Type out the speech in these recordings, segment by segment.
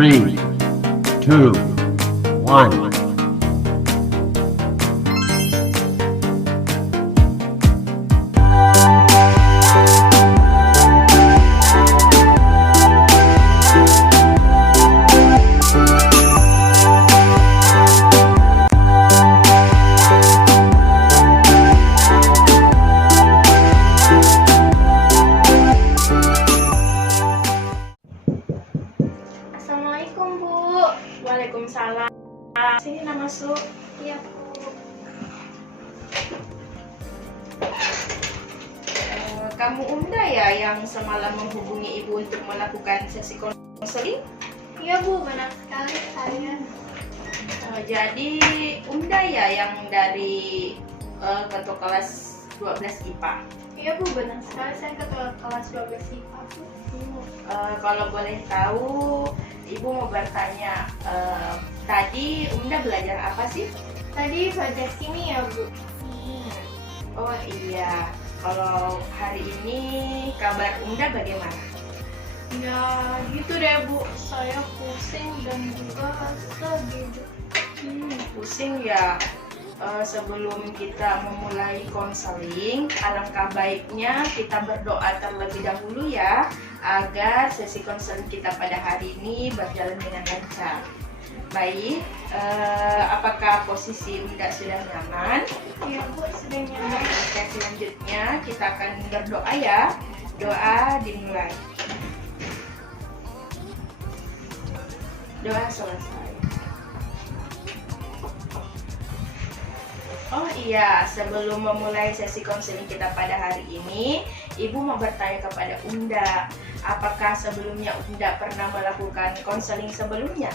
3, 2, 1. Assalamualaikum Bu. Waalaikumsalam. Sini nak masuk. Iya Bu. Kamu Unda ya yang semalam menghubungi Ibu untuk melakukan sesi konseling? Iya Bu, benar sekali saya. Jadi Unda ya yang dari ketua kelas 12 IPA? Iya Bu, benar sekali saya ketua kelas 12 IPA Bu. Kalau boleh tahu, Ibu mau bertanya, tadi Unda belajar apa sih? Tadi belajar kimia Bu. Oh iya, kalau hari ini kabar Unda bagaimana? Ya gitu deh Bu, saya pusing dan juga sedih Bu. Pusing ya. Sebelum kita memulai konseling, alangkah baiknya kita berdoa terlebih dahulu ya, agar sesi konseling kita pada hari ini berjalan dengan lancar. Baik, apakah posisi Unda sudah nyaman? Iya Bu, sudah nyaman. Oke, selanjutnya kita akan berdoa ya. Doa dimulai. Doa selesai. Oh iya, sebelum memulai sesi konseling kita pada hari ini, Ibu mau bertanya kepada Unda, apakah sebelumnya Unda pernah melakukan konseling sebelumnya?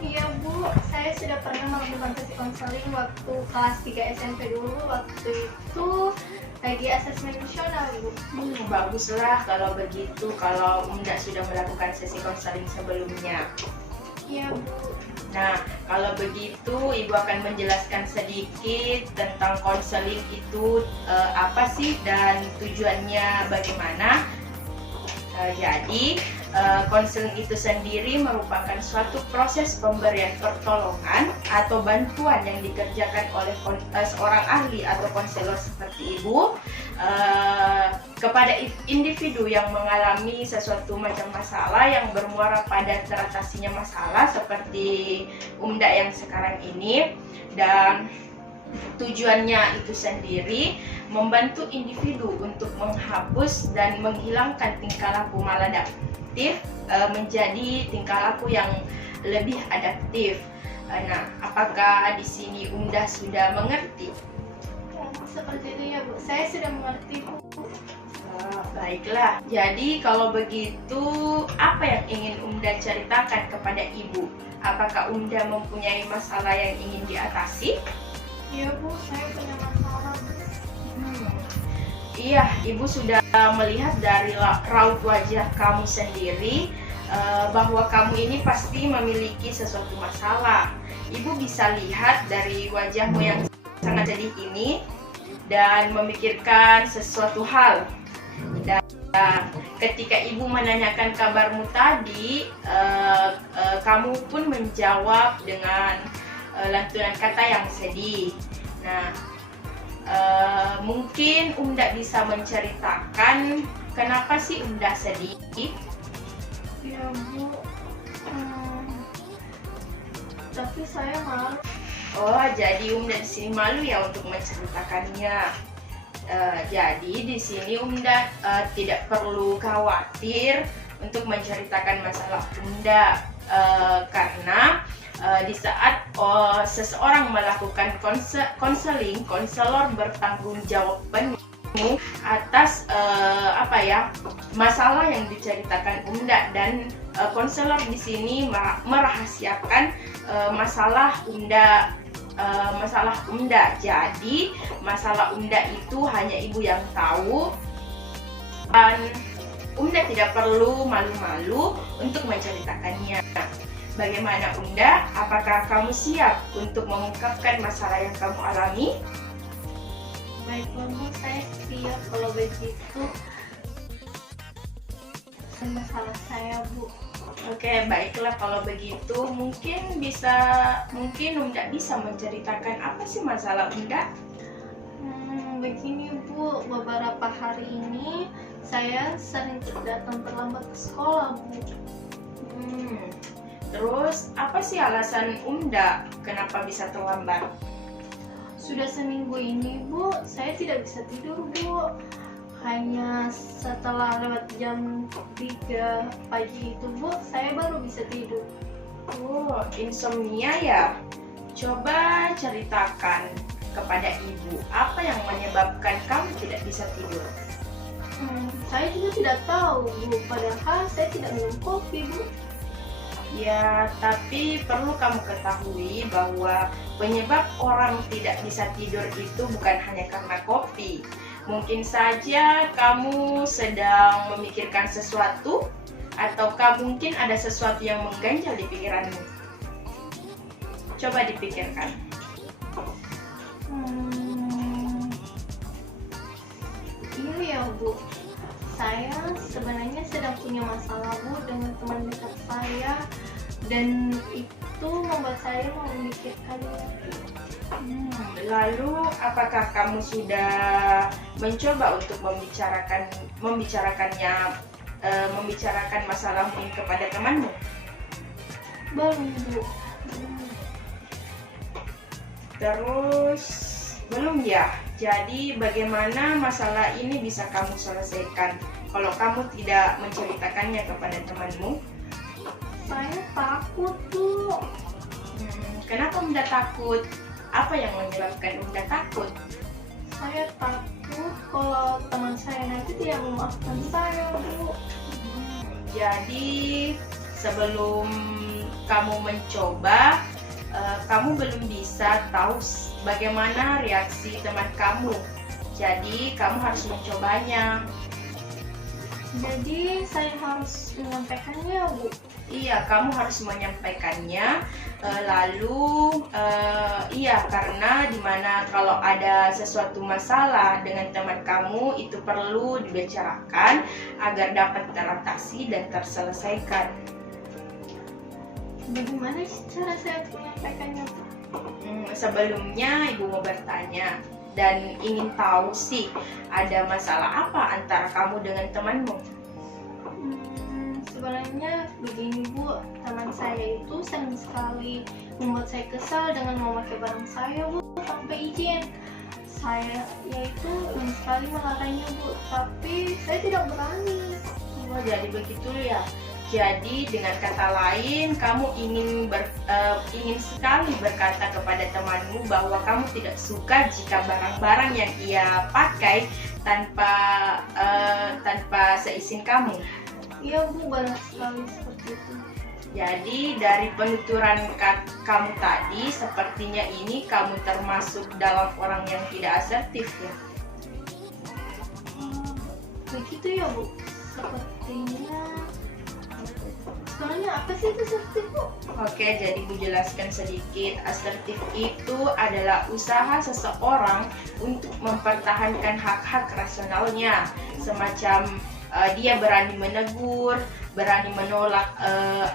Iya Bu, saya sudah pernah melakukan sesi konseling waktu kelas 3 SMP dulu. Waktu itu lagi asesmen nasional Bu. Baguslah kalau begitu, kalau Unda sudah melakukan sesi konseling sebelumnya. Iya Bu. Nah, kalau begitu Ibu akan menjelaskan sedikit tentang konseling itu apa sih dan tujuannya bagaimana. Jadi, konseling itu sendiri merupakan suatu proses pemberian pertolongan atau bantuan yang dikerjakan oleh seorang ahli atau konselor seperti Ibu kepada individu yang mengalami sesuatu macam masalah yang bermuara pada teratasinya masalah seperti Unda yang sekarang ini. Dan tujuannya itu sendiri membantu individu untuk menghapus dan menghilangkan tingkah laku maladaptif menjadi tingkah laku yang lebih adaptif. Nah, apakah di sini Unda sudah mengerti? Seperti itu ya Bu, saya sudah mengerti Bu. Baiklah, jadi kalau begitu apa yang ingin Unda ceritakan kepada Ibu? Apakah Unda mempunyai masalah yang ingin diatasi? Iya Bu, saya punya masalah Bu. Iya, Ibu sudah melihat dari raut wajah kamu sendiri bahwa kamu ini pasti memiliki sesuatu masalah. Ibu bisa lihat dari wajahmu yang sangat sedih ini dan memikirkan sesuatu hal. Dan ketika Ibu menanyakan kabarmu tadi, kamu pun menjawab dengan lantunan kata yang sedih. Nah, mungkin Unda bisa menceritakan kenapa sih Unda sedih? Ya Bu, tapi saya malu. Oh, jadi Unda di sini malu ya untuk menceritakannya. Jadi di sini Unda tidak perlu khawatir untuk menceritakan masalah Unda karena di saat seseorang melakukan konseling, konselor bertanggung jawab penuh atas masalah yang diceritakan Unda, dan konselor di sini merahasiakan masalah Unda. Jadi masalah Unda itu hanya Ibu yang tahu, dan Unda tidak perlu malu-malu untuk menceritakannya. Bagaimana Unda? Apakah kamu siap untuk mengungkapkan masalah yang kamu alami? Baiklah Bu, saya siap kalau begitu. Masalah saya Bu. Oke, baiklah kalau begitu mungkin Unda bisa menceritakan apa sih masalah Unda? Begini Bu, beberapa hari ini saya sering datang terlambat ke sekolah Bu. Terus apa sih alasan Unda kenapa bisa terlambat? Sudah seminggu ini Bu, saya tidak bisa tidur Bu. Hanya setelah lewat jam 3 pagi itu Bu, saya baru bisa tidur. Oh, insomnia ya? Coba ceritakan kepada ibu, apa yang menyebabkan kamu tidak bisa tidur? Saya juga tidak tahu Bu, padahal saya tidak minum kopi Bu. Ya, tapi perlu kamu ketahui bahwa penyebab orang tidak bisa tidur itu bukan hanya karena kopi. Mungkin saja kamu sedang memikirkan sesuatu, ataukah mungkin ada sesuatu yang mengganjal di pikiranmu. Coba dipikirkan. Iya ya Bu, saya sebenarnya sedang punya masalah Bu dengan teman dekat saya, dan itu membuat saya memikirkannya. Lalu apakah kamu sudah mencoba untuk membicarakan masalahmu ini kepada temanmu? Belum Bu. Terus belum ya? Jadi bagaimana masalah ini bisa kamu selesaikan kalau kamu tidak menceritakannya kepada temanmu? Saya takut Bu. Kenapa Unda takut? Apa yang menyebabkan Unda takut? Saya takut kalau teman saya nanti tidak memaafkan saya Bu. Jadi sebelum kamu mencoba, kamu belum bisa tahu bagaimana reaksi teman kamu. Jadi kamu harus mencobanya. Jadi saya harus menyampaikannya Bu. Iya, kamu harus menyampaikannya. Karena dimana kalau ada sesuatu masalah dengan teman kamu itu perlu dibicarakan agar dapat teratasi dan terselesaikan. Bagaimana cara saya menyampaikannya Bu? Sebelumnya ibu mau bertanya dan ingin tahu sih ada masalah apa antara kamu dengan temanmu? Sebenarnya begini Bu, teman saya itu sering sekali membuat saya kesal dengan memakai barang saya Bu tanpa izin. Saya yaitu ingin sekali melarangnya Bu, tapi saya tidak berani. Oh, jadi begitu ya. Jadi dengan kata lain, kamu ingin sekali berkata kepada temanmu bahwa kamu tidak suka jika barang-barang yang ia pakai tanpa seizin kamu. Iya Bu, banyak sekali seperti itu. Jadi dari penuturan kamu tadi, sepertinya ini kamu termasuk dalam orang yang tidak asertif ya? Begitu ya Bu, sepertinya. Sebenarnya apa sih itu asertif Bu? Oke, jadi Bu jelaskan sedikit. Asertif itu adalah usaha seseorang untuk mempertahankan hak-hak rasionalnya, semacam dia berani menegur, berani menolak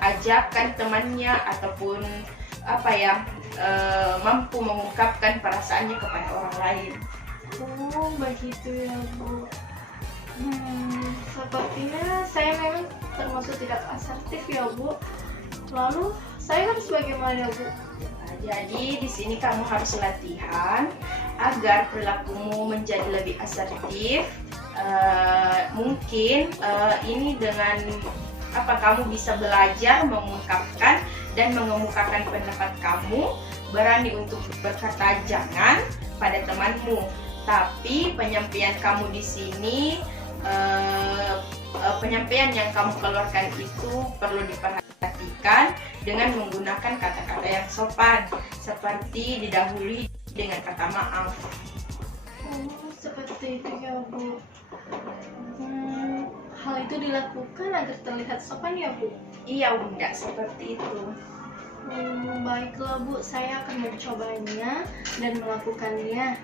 ajakan temannya, ataupun mampu mengungkapkan perasaannya kepada orang lain. Oh, begitu ya Bu. Sepertinya saya memang termasuk tidak asertif ya Bu. Lalu saya harus bagaimana Bu? Jadi di sini kamu harus latihan agar perilakumu menjadi lebih asertif. Mungkin ini dengan kamu bisa belajar mengungkapkan dan mengemukakan pendapat kamu, berani untuk berkata jangan pada temanmu. Tapi penyampaian kamu di sini, penyampaian yang kamu keluarkan itu perlu diperhatikan dengan menggunakan kata-kata yang sopan, seperti didahului dengan kata maaf. Oh, seperti itu ya Bu. Hal itu dilakukan agar terlihat sopan ya Bu? Iya Bunda, seperti itu. Baiklah Bu, saya akan mencobanya dan melakukannya.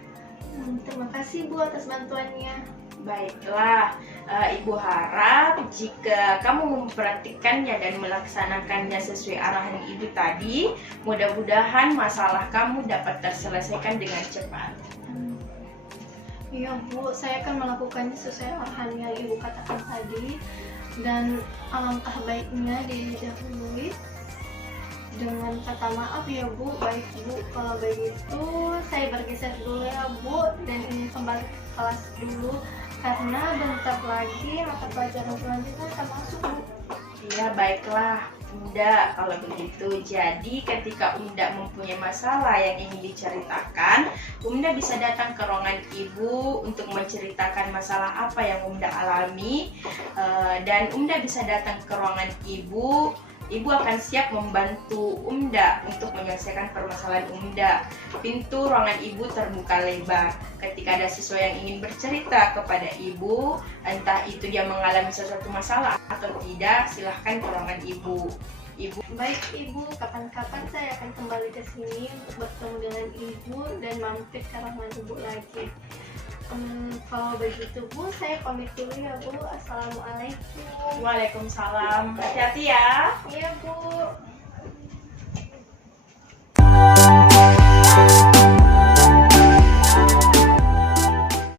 Terima kasih Bu atas bantuannya. Baiklah, Ibu harap jika kamu memperhatikannya dan melaksanakannya sesuai arahan Ibu tadi, mudah-mudahan masalah kamu dapat terselesaikan dengan cepat. Iya Bu, saya akan melakukannya sesuai arahan yang Ibu katakan tadi. Dan alangkah baiknya didahului dengan kata maaf ya Bu. Baik Bu, kalau begitu saya bergeser dulu ya Bu, dan ingin kembali ke kelas dulu karena bentar lagi mata pelajaran selanjutnya akan masuk Bu. Iya, baiklah Unda, kalau begitu. Jadi ketika Unda mempunyai masalah yang ingin diceritakan, Unda bisa datang ke ruangan Ibu untuk menceritakan masalah apa yang Unda alami, dan Unda bisa datang ke ruangan Ibu. Ibu akan siap membantu Unda untuk menyelesaikan permasalahan Unda. Pintu ruangan Ibu terbuka lebar. Ketika ada siswa yang ingin bercerita kepada Ibu, entah itu dia mengalami sesuatu masalah atau tidak, silahkan ke ruangan Ibu. Baik Ibu, kapan-kapan saya akan kembali ke sini untuk bertemu dengan Ibu dan mampir ke ruangan Ibu lagi. Kalau begitu Bu, saya pamit dulu ya Bu. Assalamualaikum. Waalaikumsalam. Hati-hati ya. Iya Bu.